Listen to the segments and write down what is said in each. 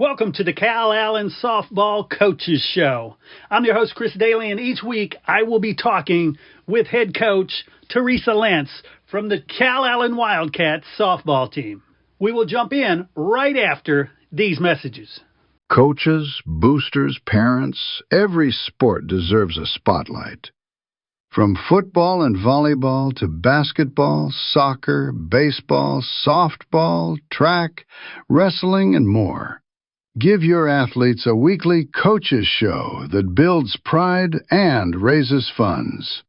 Welcome to the Calallen Softball Coaches Show. I'm your host, Chris Daly, and each week I will be talking with head coach Teresa Lentz from the Calallen Wildcats softball team. We will jump in right after these messages. Coaches, boosters, parents, every sport deserves a spotlight. From football and volleyball to basketball, soccer, baseball, softball, track, wrestling, and more. Give your athletes a weekly coaches show that builds pride and raises funds.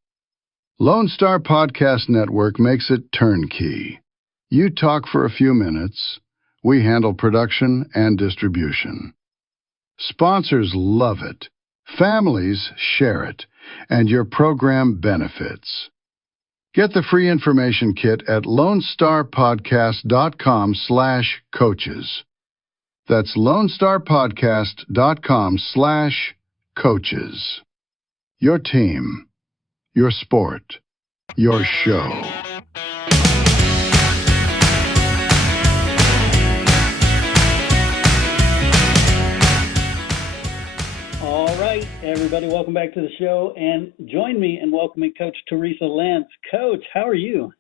Lone Star Podcast Network makes it turnkey. You talk for a few minutes. We handle production and distribution. Sponsors love it. Families share it. And your program benefits. Get the free information kit at LoneStarPodcast.com/coaches. That's LoneStarPodcast.com/coaches. Your team, your sport, your show. All right, everybody, welcome back to the show. And join me in welcoming Coach Teresa Lentz. Coach, how are you?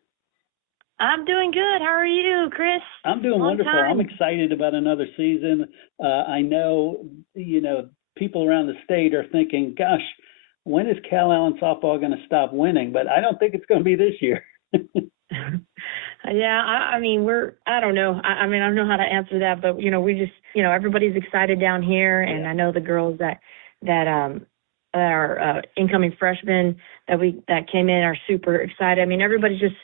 I'm doing good. How are you, Chris? I'm doing wonderful. Time. I'm excited about another season. I know, people around the state are thinking, gosh, when is Calallen softball going to stop winning? But I don't think it's going to be this year. Yeah, I don't know. I don't know how to answer that, but, we just, everybody's excited down here. And I know the girls that are incoming freshmen that came in are super excited. I mean, everybody's just,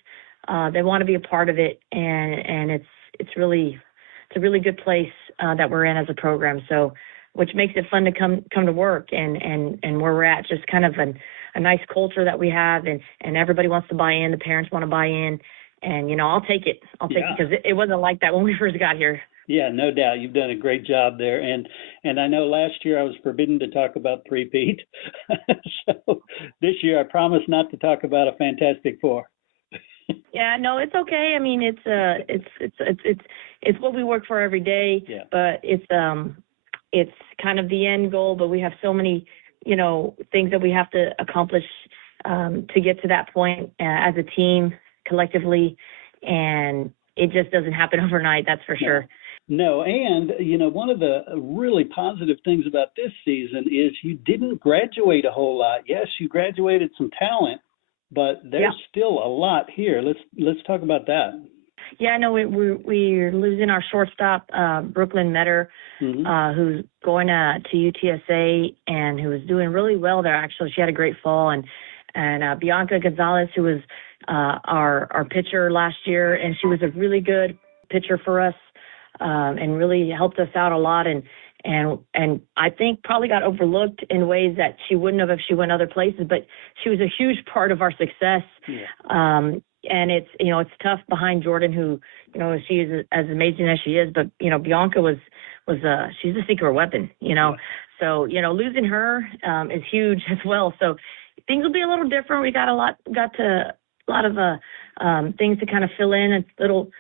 they want to be a part of it, and it's a really good place that we're in as a program. So, which makes it fun to come to work and where we're at, just kind of a nice culture that we have, and everybody wants to buy in. The parents want to buy in, and I'll take it. I'll take it because it wasn't like that when we first got here. Yeah, no doubt. You've done a great job there, and I know last year I was forbidden to talk about three-peat, so this year I promise not to talk about a Fantastic Four. Yeah, no, it's okay. I mean, it's what we work for every day. Yeah. But it's kind of the end goal. But we have so many, things that we have to accomplish to get to that point as a team collectively, and it just doesn't happen overnight. That's for sure. No, and one of the really positive things about this season is you didn't graduate a whole lot. Yes, you graduated some talent. But there's still a lot here. Let's talk about that. Yeah, I know we're losing our shortstop, Brooklyn Metter, who's going to UTSA and who was doing really well there. Actually, she had a great fall, and Bianca Gonzalez, who was our pitcher last year, and she was a really good pitcher for us, and really helped us out a lot. And I think probably got overlooked in ways that she wouldn't have if she went other places, but she was a huge part of our success. Yeah. And it's, it's tough behind Jordan, who, she is as amazing as she is, but, Bianca she's a secret weapon, Yeah. So, losing her is huge as well. So things will be a little different. We got a lot of things to kind of fill in, a little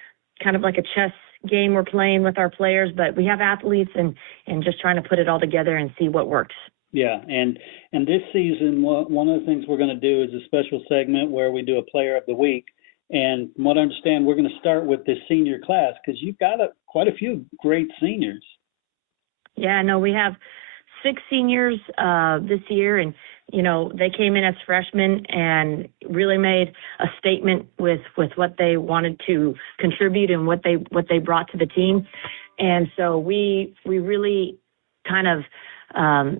kind of like a chess game we're playing with our players, but we have athletes and just trying to put it all together and see what works. Yeah, and this season, one of the things we're going to do is a special segment where we do a player of the week. And from what I understand, we're going to start with this senior class because you've got quite a few great seniors. Yeah, no, we have 6 seniors this year, and they came in as freshmen and really made a statement with what they wanted to contribute and what they brought to the team. And so we really kind of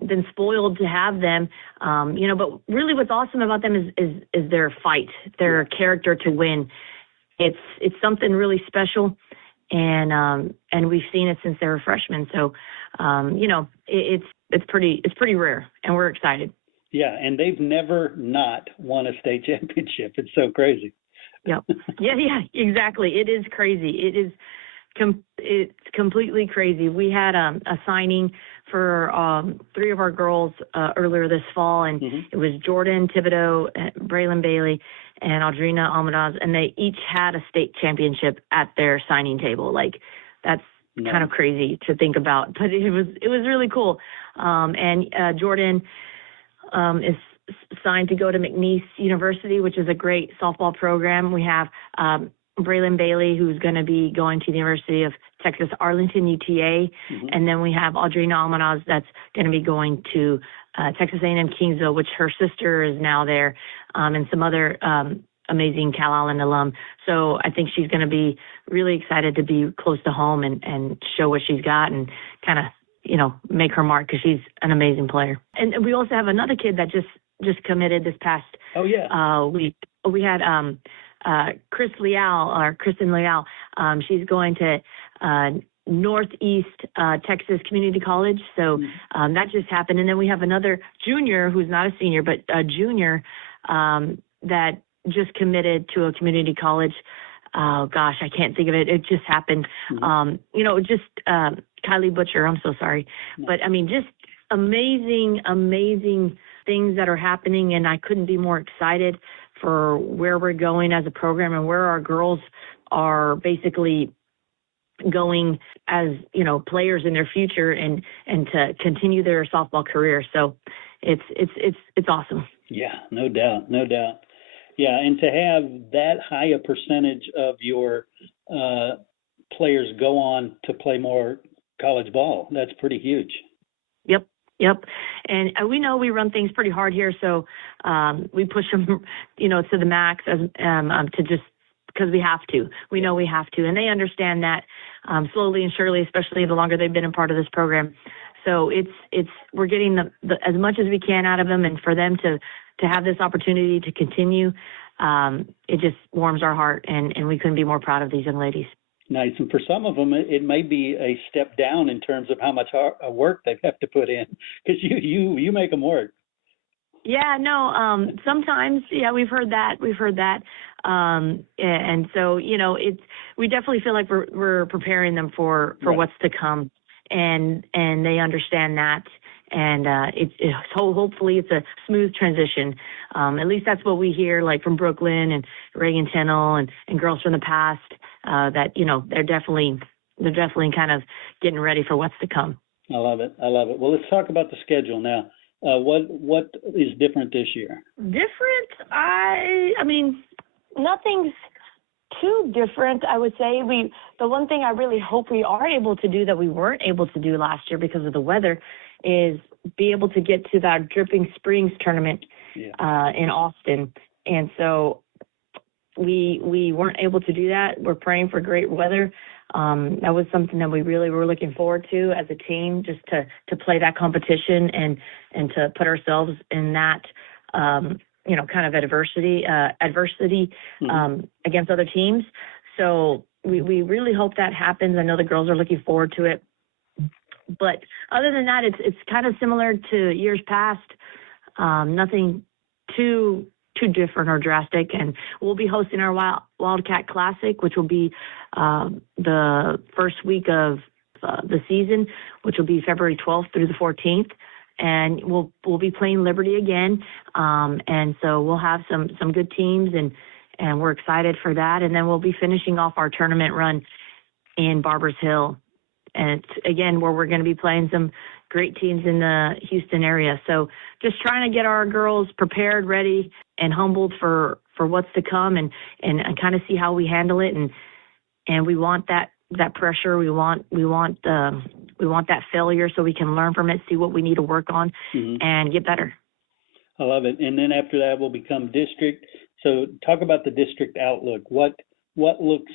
been spoiled to have them, but really what's awesome about them is their fight, their character to win. It's something really special. And we've seen it since they were freshmen. So, it's pretty rare, and we're excited. Yeah, and they've never not won a state championship. It's so crazy. Yep. Yeah, exactly. It is crazy. It is it's completely crazy. We had a signing for 3 of our girls earlier this fall, and it was Jordan Thibodeau, Braylon Bailey, and Audrina Almadaz, and they each had a state championship at their signing table. Like, that's kind of crazy to think about, but it was really cool. And Jordan is signed to go to McNeese University, which is a great softball program. We have Braylon Bailey, who's going to be going to the University of Texas Arlington, UTA. And then we have Audrina Almanaz that's going to be going to Texas A&M Kingsville, which her sister is now there, and some other amazing Calallen alum. So I think she's going to be really excited to be close to home and show what she's got and kind of, make her mark, because she's an amazing player. And we also have another kid that just committed this past week. We had Kristen Leal. She's going to Northeast Texas Community College. So that just happened. And then we have another junior who's not a senior, but a junior that just committed to a community college. Oh, gosh, I can't think of it. It just happened. Kylie Butcher. I'm so sorry. But, just amazing things that are happening. And I couldn't be more excited for where we're going as a program and where our girls are basically going as, players in their future and to continue their softball career. So it's awesome. Yeah, no doubt. Yeah, and to have that high a percentage of your players go on to play more college ball, that's pretty huge. Yep. And we know we run things pretty hard here, so we push them, to the max to just because we have to. We know we have to, and they understand that slowly and surely, especially the longer they've been a part of this program. So we're getting the as much as we can out of them, and for them to have this opportunity to continue, it just warms our heart, and we couldn't be more proud of these young ladies. Nice. And for some of them, it may be a step down in terms of how much work they have to put in, because you make them work. Yeah, no, sometimes, we've heard that. And so, we definitely feel like we're preparing them for what's to come, and they understand that. And hopefully it's a smooth transition. At least that's what we hear, like from Brooklyn and Reagan Tennell and girls from the past, that, they're definitely kind of getting ready for what's to come. I love it. Well, let's talk about the schedule now. What is different this year? Different? I mean, nothing's too different, I would say. The one thing I really hope we are able to do that we weren't able to do last year because of the weather is be able to get to that Dripping Springs tournament in Austin. And so we weren't able to do that. We're praying for great weather. That was something that we really were looking forward to as a team, just to play that competition and to put ourselves in that, kind of adversity against other teams. So we really hope that happens. I know the girls are looking forward to it. But other than that, it's kind of similar to years past. Nothing too different or drastic. And we'll be hosting our Wildcat Classic, which will be the first week of the season, which will be February 12th through the 14th. And we'll be playing Liberty again. And so we'll have some good teams, and we're excited for that. And then we'll be finishing off our tournament run in Barbers Hill. And it's, again, where we're going to be playing some great teams in the Houston area. So just trying to get our girls prepared, ready, and humbled for what's to come, and kind of see how we handle it. And we want that pressure. We want that failure so we can learn from it, see what we need to work on, and get better. I love it. And then after that, we'll become district. So talk about the district outlook. What looks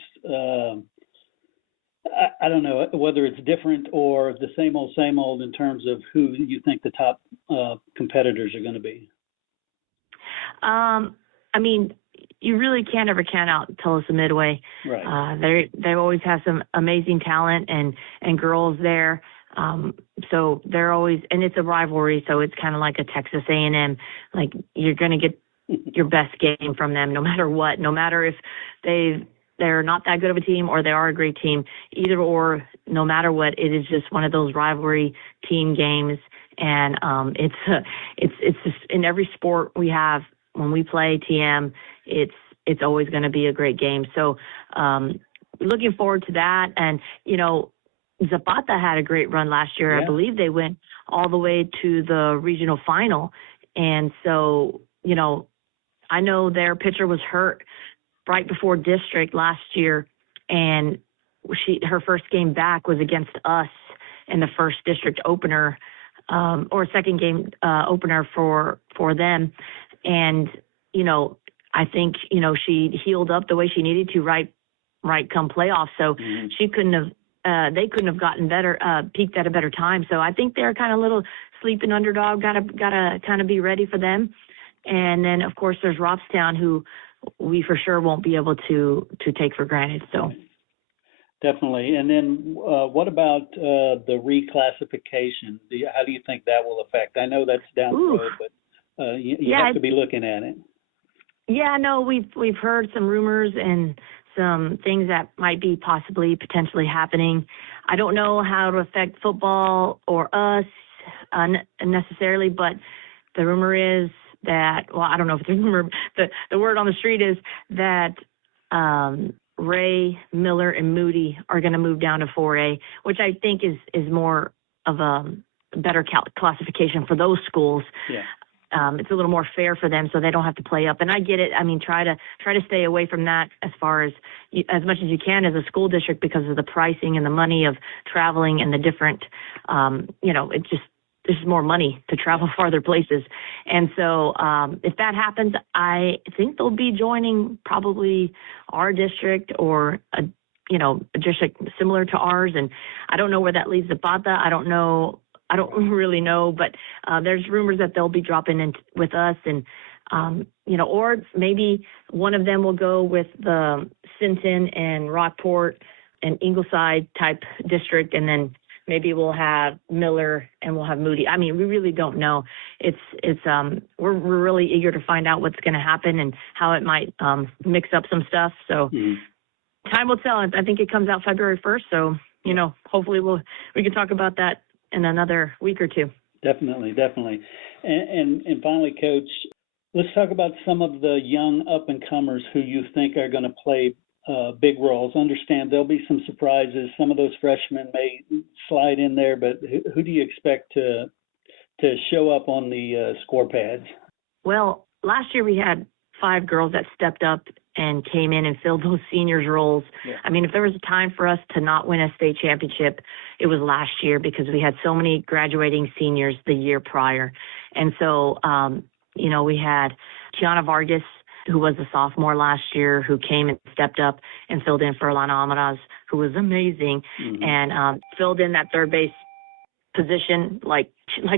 I don't know whether it's different or the same old in terms of who you think the top competitors are going to be. I mean, you really can't ever count out Tulsa Midway. Right. They always have some amazing talent and girls there. So they're always, and it's a rivalry. So it's kind of like a Texas A&M. Like, you're going to get your best game from them, no matter what, no matter if they're not that good of a team or they are a great team, either or, no matter what, it is just one of those rivalry team games. And it's just in every sport we have, when we play TM, it's always going to be a great game. So looking forward to that. And, Zapata had a great run last year. Yeah. I believe they went all the way to the regional final. And so, I know their pitcher was hurt right before district last year, and her first game back was against us in the first district opener, or second game opener for them. And, I think, she healed up the way she needed to right come playoffs. So she couldn't have, they couldn't have gotten better, peaked at a better time. So I think they're kind of a little sleeping underdog, gotta kind of be ready for them. And then of course there's Robstown, who we for sure won't be able to take for granted. So. Definitely. And then what about the reclassification? How do you think that will affect? I know that's down the road, but you have to be looking at it. Yeah, no, we've heard some rumors and some things that might be potentially happening. I don't know how to affect football or us necessarily, but the rumor is that, well, I don't know if it's a rumor. The word on the street is that Ray, Miller, and Moody are going to move down to 4A, which I think is more of a better classification for those schools. Yeah. It's a little more fair for them, so they don't have to play up. And I get it. I mean, try to stay away from that as much as you can as a school district, because of the pricing and the money of traveling and the different, there's more money to travel farther places. And so if that happens, I think they'll be joining probably our district or a district similar to ours. And I don't know where that leaves Zapata. I don't really know, but there's rumors that they'll be dropping in with us, and or maybe one of them will go with the Sinton and Rockport and Ingleside type district, and then maybe we'll have Miller and we'll have Moody. I mean, we really don't know. We're really eager to find out what's going to happen and how it might mix up some stuff. So time will tell. I think it comes out February 1st. So hopefully we can talk about that in another week or two. Definitely. And finally, Coach, let's talk about some of the young up-and-comers who you think are going to play big roles. Understand there'll be some surprises. Some of those freshmen may slide in there, but who do you expect to show up on the score pads? Well, last year we had 5 girls that stepped up and came in and filled those seniors' roles. Yeah. I mean, if there was a time for us to not win a state championship, it was last year, because we had so many graduating seniors the year prior. And so, we had Kiana Vargas, who was a sophomore last year, who came and stepped up and filled in for Alana Almaraz, who was amazing, and filled in that third base position like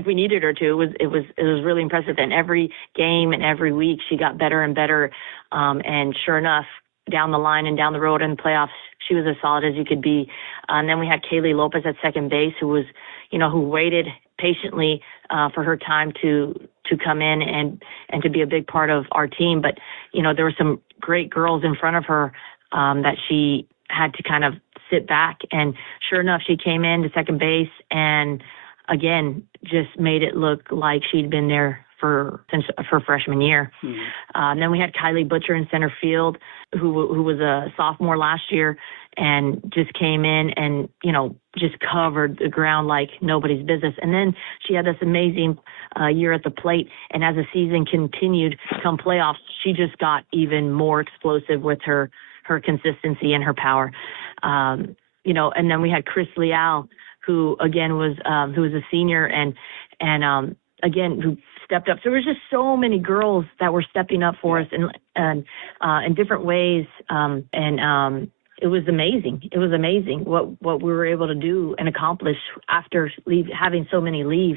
we needed her to. It was really impressive. And every game and every week she got better and better. And sure enough, down the line and down the road in the playoffs, she was as solid as you could be. And then we had Kaylee Lopez at second base, who was, who waited patiently for her time to come in and to be a big part of our team. But, there were some great girls in front of her that she had to kind of sit back. And sure enough, she came in to second base and, again, just made it look like she'd been there since her freshman year. And then we had Kylie Butcher in center field, who was a sophomore last year, and just came in and, just covered the ground like nobody's business. And then she had this amazing year at the plate. And as the season continued, come playoffs, she just got even more explosive with her consistency and her power. And then we had Chris Leal, who again was a senior and again, who stepped up. So there was just so many girls that were stepping up for us and in different ways. It was amazing. It was amazing what we were able to do and accomplish after having so many leave.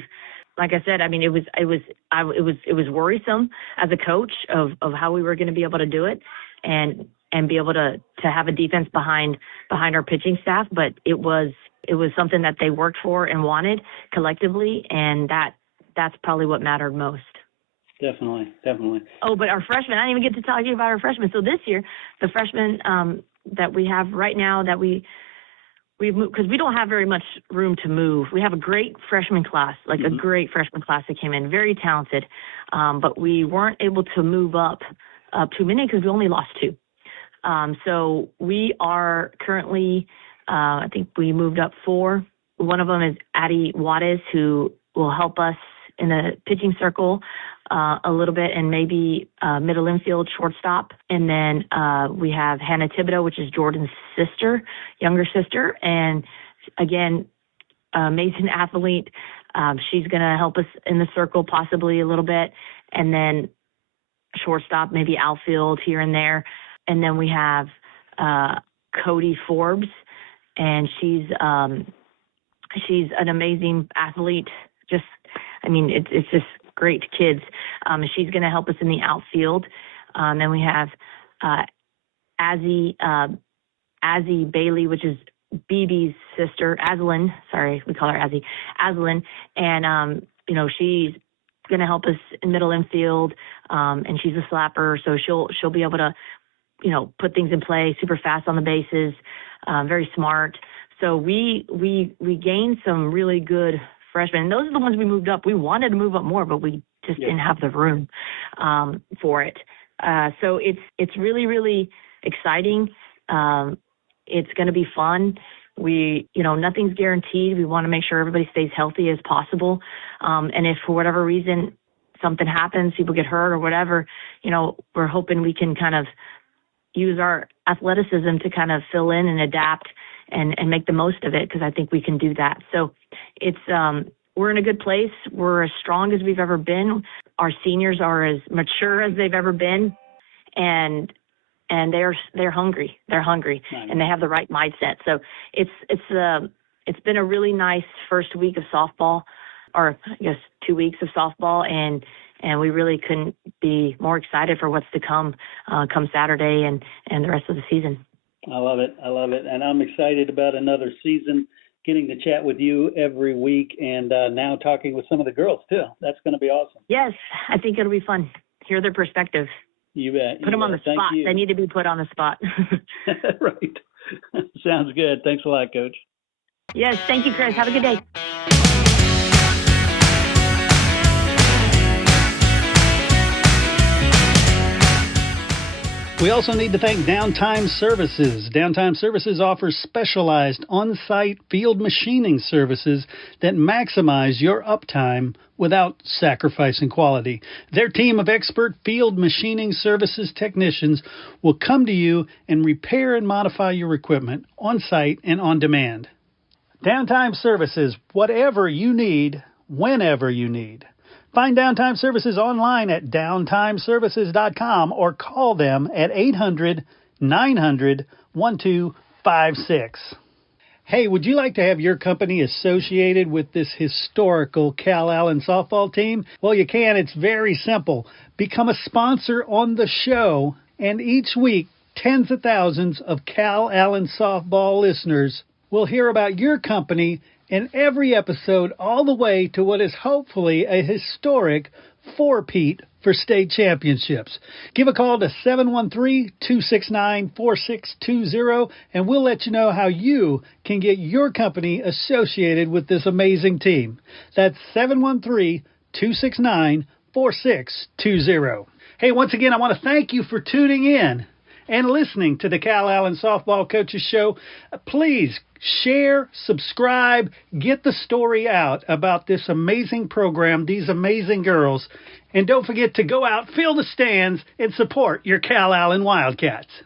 Like I said, I mean, it was worrisome as a coach of how we were going to be able to do it and be able to have a defense behind our pitching staff. But it was something that they worked for and wanted collectively, and that's probably what mattered most. Definitely. Oh, but our freshmen, I didn't even get to talk to you about our freshmen. So this year, the freshmen that we have right now that we've moved, because we don't have very much room to move. We have a great freshman class, like a great freshman class that came in, very talented. But we weren't able to move up too many because we only lost 2. So we are currently I think we moved up 4. One of them is Addie Wattis, who will help us in the pitching circle a little bit, and maybe middle infield, shortstop. And then we have Hannah Thibodeau, which is Jordan's sister, younger sister. And again, amazing athlete. She's going to help us in the circle possibly a little bit. And then shortstop, maybe outfield here and there. And then we have Cody Forbes, and she's an amazing athlete. It's just great kids. She's going to help us in the outfield. Then we have Azzy Bailey, which is BB's sister, Aslan. Sorry, we call her Azzy. Aslan. And, she's going to help us in middle infield. And she's a slapper, so she'll be able to, put things in play, super fast on the bases, very smart. So we gained some really good freshmen. And those are the ones we moved up. We wanted to move up more, but we just didn't have the room for it. So it's really, really exciting. It's going to be fun. Nothing's guaranteed. We want to make sure everybody stays healthy as possible. And if for whatever reason something happens, people get hurt or whatever, we're hoping we can kind of use our athleticism to kind of fill in and adapt and make the most of it, because I think we can do that. So it's we're in a good place. We're as strong as we've ever been. Our seniors are as mature as they've ever been, and they're hungry. They're hungry, and they have the right mindset. So it's been a really nice first week of softball, or I guess 2 weeks of softball, and we really couldn't be more excited for what's to come Saturday and the rest of the season. I love it. And I'm excited about another season, getting to chat with you every week, and now talking with some of the girls too. That's going to be awesome. Yes, I think it'll be fun. Hear their perspective. You bet. Put them on the spot. They need to be put on the spot. Right. Sounds good. Thanks a lot, Coach. Yes, thank you, Chris. Have a good day. We also need to thank Downtime Services. Downtime Services offers specialized on-site field machining services that maximize your uptime without sacrificing quality. Their team of expert field machining services technicians will come to you and repair and modify your equipment on-site and on demand. Downtime Services, whatever you need, whenever you need. Find Downtime Services online at downtimeservices.com or call them at 800-900-1256. Hey, would you like to have your company associated with this historical Calallen softball team? Well, you can. It's very simple. Become a sponsor on the show, and each week, tens of thousands of Calallen softball listeners will hear about your company in every episode, all the way to what is hopefully a historic four-peat for state championships. Give a call to 713-269-4620, and we'll let you know how you can get your company associated with this amazing team. That's 713-269-4620. Hey, once again, I want to thank you for tuning in and listening to the Calallen Softball Coaches Show. Please share, subscribe, get the story out about this amazing program, these amazing girls. And don't forget to go out, fill the stands, and support your Calallen Wildcats.